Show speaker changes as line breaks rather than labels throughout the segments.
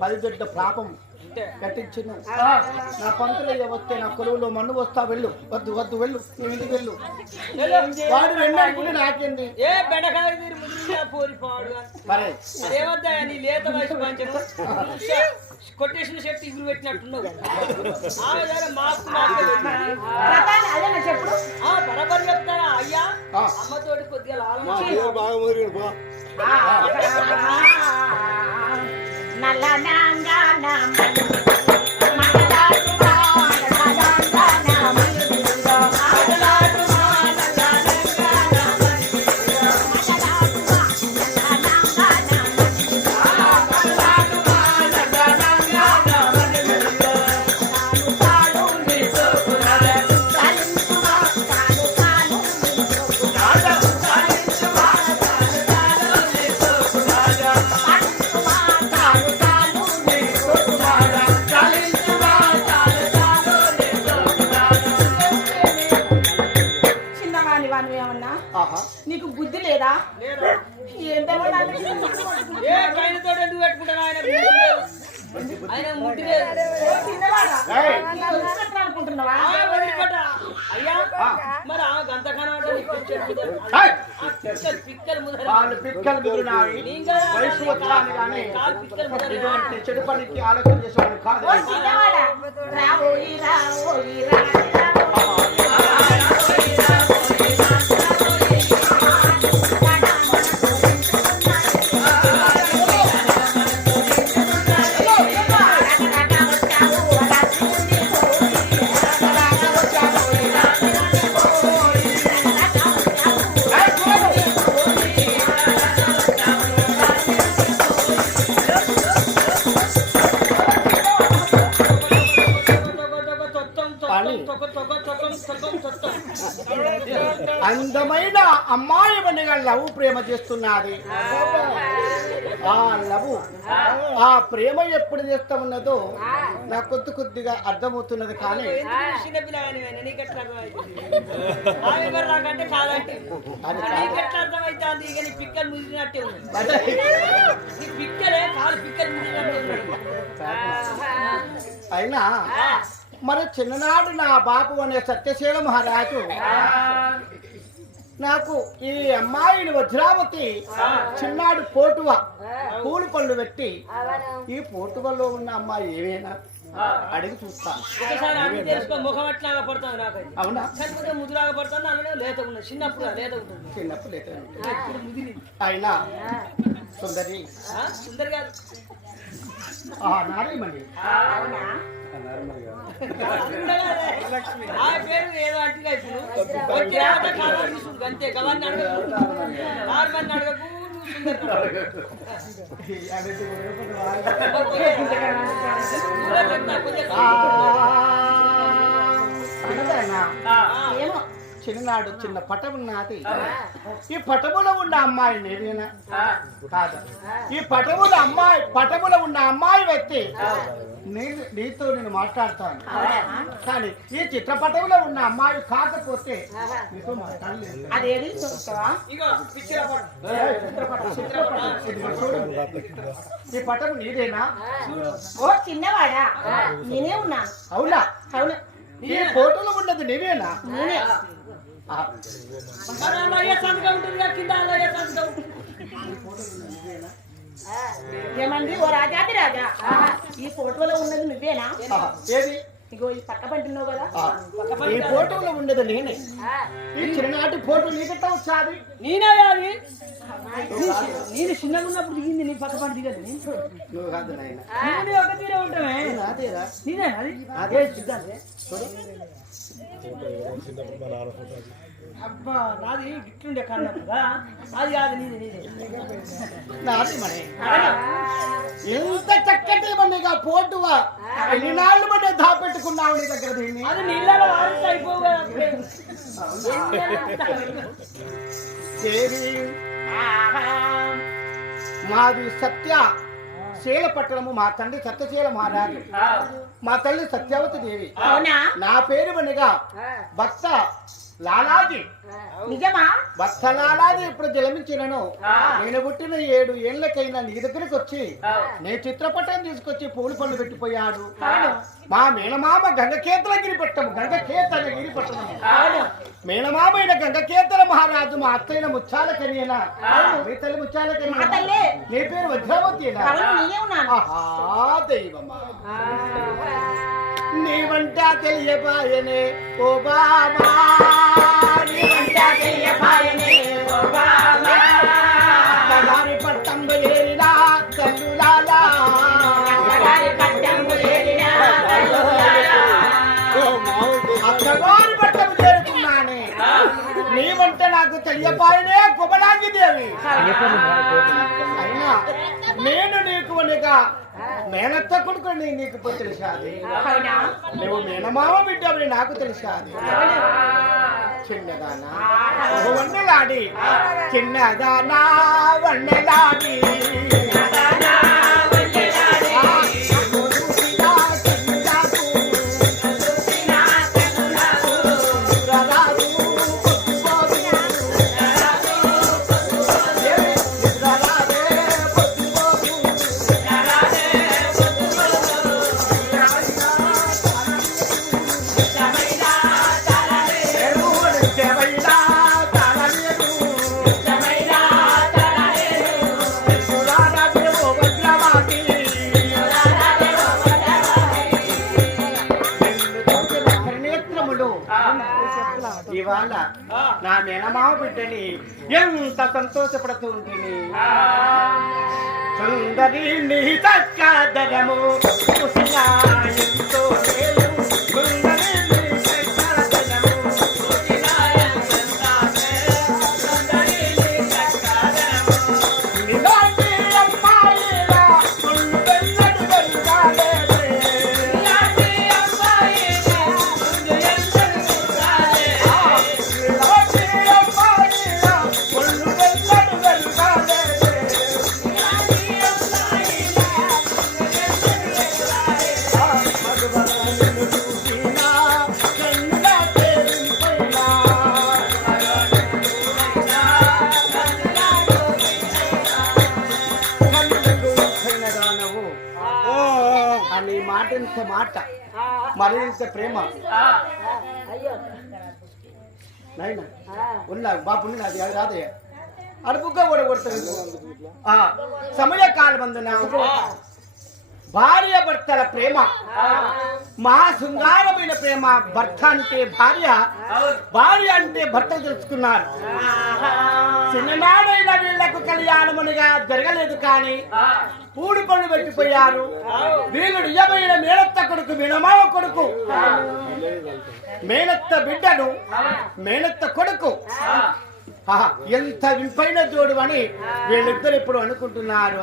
పది దొడ్డ పాపం కట్టించిన నా పంతులు వస్తే నా కొలువులో మన్ను వస్తా వెళ్ళు వద్దు వద్దు వెళ్ళు నీ ఇంటికి వెళ్ళు వాడు రెండు అనుకుంటే నాకేంది
ఏ బెండకాయ తీరు ముదిరినా పోరి పాడు
మరి
నీ లేత వయసు పంచను కొట్టేసిన శక్తి ఇగురు పెట్టినట్టున్నావు ఆమె దగ్గర మాస్క్
ప్రధాని అదేనా చెప్పుడు
ఆ బరబరి చెప్తారా అయ్యా. అమ్మతోటి కొద్దిగా na la na na na
na
na na na na
na na na వయసు వచ్చాను కానీ ఇటువంటి చెడు పనికి ఆలోచన చేసేవాడు కాదు. అందమైన అమ్మాయి వనిగా లవ్ ప్రేమ చేస్తున్నది. ఆ లవ్ ఆ ప్రేమ ఎప్పుడు చేస్తా ఉన్నదో నాకు కొద్ది కొద్దిగా అర్థమవుతున్నది కానీ
నీ
అయినా మరి చిన్ననాడు నా బాపు అనే సత్యశీల మహారాజు నాకు ఈ అమ్మాయిని వజ్రావతి చిన్నాడు పోటువ పూలు పళ్ళు పెట్టి ఈ పోటువలో ఉన్న అమ్మాయి ఏమైనా అడిగి చూస్తాను
ఒకసారి అన్ని తెలుసుకో ముఖం ఎట్లాగా పడుతుంది నాకైతే.
అవునా?
కాకపోతే ముదులాగా పడుతుంది అలానే లేత ఉన్నది. చిన్నప్పుడు లేత ఉంటుంది.
చిన్నప్పుడు అయితే
ఇప్పుడు ముదిరి
అయినా సుందరి.
ఆ? సుందర్ గారు.
ఆ
పేరు ఏదో అంటిగా ఇప్పుడు. అంతే. గవాన్ని అడగకు. నార్మల్ అడగకు. నువ్వు
చిన్ననాడు చిన్న పటం ఉన్నది ఈ పటములో ఉన్న అమ్మాయి నేనేనా? కాదు. ఈ పటముల అమ్మాయి పటములో ఉన్న అమ్మాయి వ్యక్తి. నేను నీతో నేను మాట్లాడతాను. కానీ ఈ చిత్రపటంలో ఉన్న అమ్మాయి కాకపోతే నీతో మాట్లాడలేదు.
అదేది?
ఈ పటం నీదేనా?
ఓ చిన్నవాడా? నేనే ఉన్నా.
అవునా?
అవును.
ఈ ఫోటోలో ఉన్నది నీవేనా?
నేనే. ఏమండి? ఓ రాజాది రాజా. ఈ ఫోటోలో ఉన్నది నువ్వేనా?
ఏది?
ఇగో ఈ పక్క పంటున్నావు కదా.
ఈ ఫోటోలో ఉండేది నేనే. ఈ చిన్ననాటి ఫోటో నీకెట్టా వచ్చాది
నేనే అది. నేను చిన్నగా ఉన్నప్పుడు దిగింది నీ పక్క పంట దిగదు
నువ్వు కాదు
నేను ఒక తీరే ఉంటామే.
నాదేరా
నీదే అది?
అదే. చూద్దాం.
అబ్బా నాది గిట్లుండే కన్నప్పుగా అది కాదు నీది నీది.
నాది మరి. ఎంత చక్కటి మనగా ఫోటోవా ఎన్ని నాళ్ళు మన దాపెట్టుకున్నావు నీ దగ్గర దీన్ని.
అది నీళ్ళలో?
మాది సత్య. శీలపట్టణము మా తండ్రి సత్యశీల మహారాజు. మా తల్లి సత్యవతి దేవి. నా పేరు వనగా. భక్త. లాలాజీ.
నిజమా?
భర్త లాలాజీ ఇప్పుడు జన్మించినను. నేను పుట్టిన ఏడు ఏళ్ళకైనా నీ దగ్గరికి వచ్చి నీ చిత్రపటం తీసుకొచ్చి పూలు పళ్ళు పెట్టిపోయాడు. మా మేనమామ గంగకేతలగిరి పట్టము గంగకేతలగిరి పట్టణము మేనమామ అయిన గంగకేతల మహారాజు మా అత్తైన ముచ్చాల కనియన మీ తల్లి ముచ్చాల కనియన. నీ పేరు వజ్రావతి దైవమా. నీ వంట తెలియబాయనే ఓ బాబా నీ వంట తెలియబాయనే ఓ బాబా బజారి పట్టంబు ఏరినా తల్లులాలా
బజారి పట్టంబు ఏరినా
అత్తగారి చేరుకున్నానే. నాకు తెలియపాయనే కుమలాంగి దేవి అయినా నేను నీకు అనగా మేనత్త కొడుకండి నీకు తెలుసా
అది
నువ్వు మేనమామ బిడ్డవి నాకు తెలుసా అది చిన్నదానా? వన్నెలాడి. చిన్నదానా వన్నెలాడి. మేనమావ బిడ్డని ఎంత సంతోషపడుతుంటిని? సుందరి నీ తక్కదరము ಮರಳಿಸ ಮಾಟ ಮರಳಿಸ ಪ್ರೇಮ ನೈನಾ ಉಲ್ಲ ಬಾಪುಣ್ಣ ಅದು ಯಾವ್ದಾದ್ರೆ ಅಡುಪುಗ ಓಡಿ ಕೊಡ್ತಾರೆ ಆ ಸಮಯ ಕಾಲ ಬಂದು ನಾವು ಭಾರ್ಯ ಭರ್ತರ ಪ್ರೇಮ మా శృంగారమైన ప్రేమ భర్త అంటే భార్య భార్య అంటే భర్త తెలుసుకున్నారు. చిన్ననాడైన వీళ్ళకు కళ్యాణమునిగా జరగలేదు కానీ పూడి పళ్ళు పెట్టిపోయారు. వీళ్ళు నిజమైన మేనత్త కొడుకు మినమావ కొడుకు. మేనత్త బిడ్డను మేనత్త కొడుకు. ఎంత వింపైన జోడు అని వీళ్ళిద్దరు ఇప్పుడు అనుకుంటున్నారు.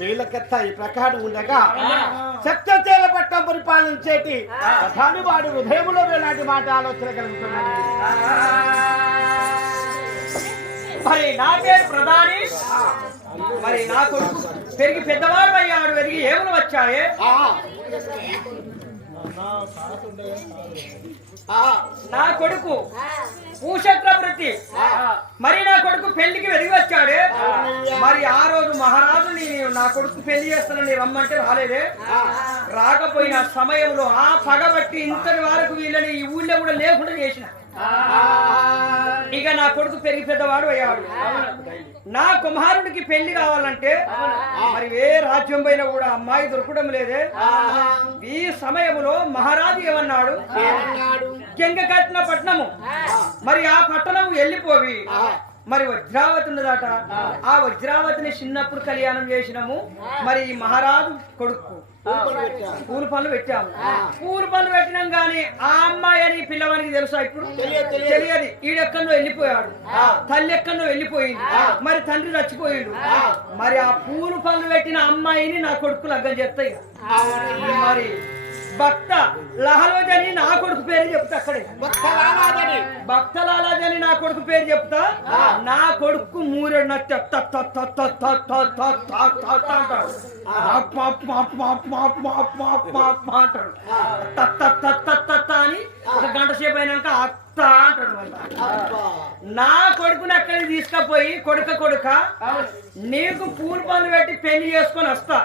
వీళ్ళకత్త ఈ ప్రకారం ఉండగా సత్యచేల పట్టం పరిపాలించేటి ప్రధాని వాడు ఉదయములో వేలాంటి మాట ఆలోచన కలుగుతున్నది
మరి నా పేరు ప్రధాని? మరి నా కొడుకు పెరిగి పెద్దవాడు అయ్యాడు పెరిగి ఏమని వచ్చాయే. నా కొడుకు భూచక్రవర్తి మరి నా కొడుకు పెళ్ళికి వెరిగి వచ్చాడే? మరి ఆ రోజు మహారాజు కొడుకు పెళ్ళి చేస్తానని రమ్మంటే రాలేదే? రాకపోయిన సమయంలో ఆ పగబట్టి ఇంతటి వరకు వీళ్ళని ఈ ఊళ్ళో కూడా లేకుండా చేసిన. ఇక నా కొడుకు పెరిగి పెద్దవాడు అయ్యాడు. నా కుమారుడికి పెళ్ళి కావాలంటే మరి ఏ రాజ్యం పైన కూడా అమ్మాయి దొరకడం లేదే? ఈ సమయంలో మహారాజు ఏమన్నాడు?
ఏమన్నాడు?
గంగకట్న పట్నము మరి ఆ పట్టణం వెళ్ళిపోవి. మరి వజ్రావతి ఉన్నదట. ఆ వజ్రావతిని చిన్నప్పుడు కళ్యాణం చేసినాము. మరి ఈ మహారాజు కొడుకు. పూల పనులు పెట్టాము. పూల పనులు పెట్టినాం గాని ఆ అమ్మాయి అని పిల్లవానికి తెలుసా ఇప్పుడు?
తెలియదు,
ఈడెక్కడో వెళ్ళిపోయాడు. తల్లి ఎక్కడో వెళ్ళిపోయింది. మరి తండ్రి చచ్చిపోయిండు. మరి ఆ పూలు పనులు పెట్టిన అమ్మాయిని నా కొడుకు లగ్గం చేస్తాయి మరి భక్త లహలోజని నా కొడుకు పేరు చెప్తా అక్కడే
భక్త
లాలాజని నా కొడుకు పేరు చెప్తా నా కొడుకు మూరెడు అని ఒక గంట సేపు అయినాక అత్త అంటాడు నా కొడుకుని అక్కడికి తీసుకపోయి కొడుక కొడుక నీకు పూలు పనులు పెట్టి పెళ్ళి చేసుకొని వస్తా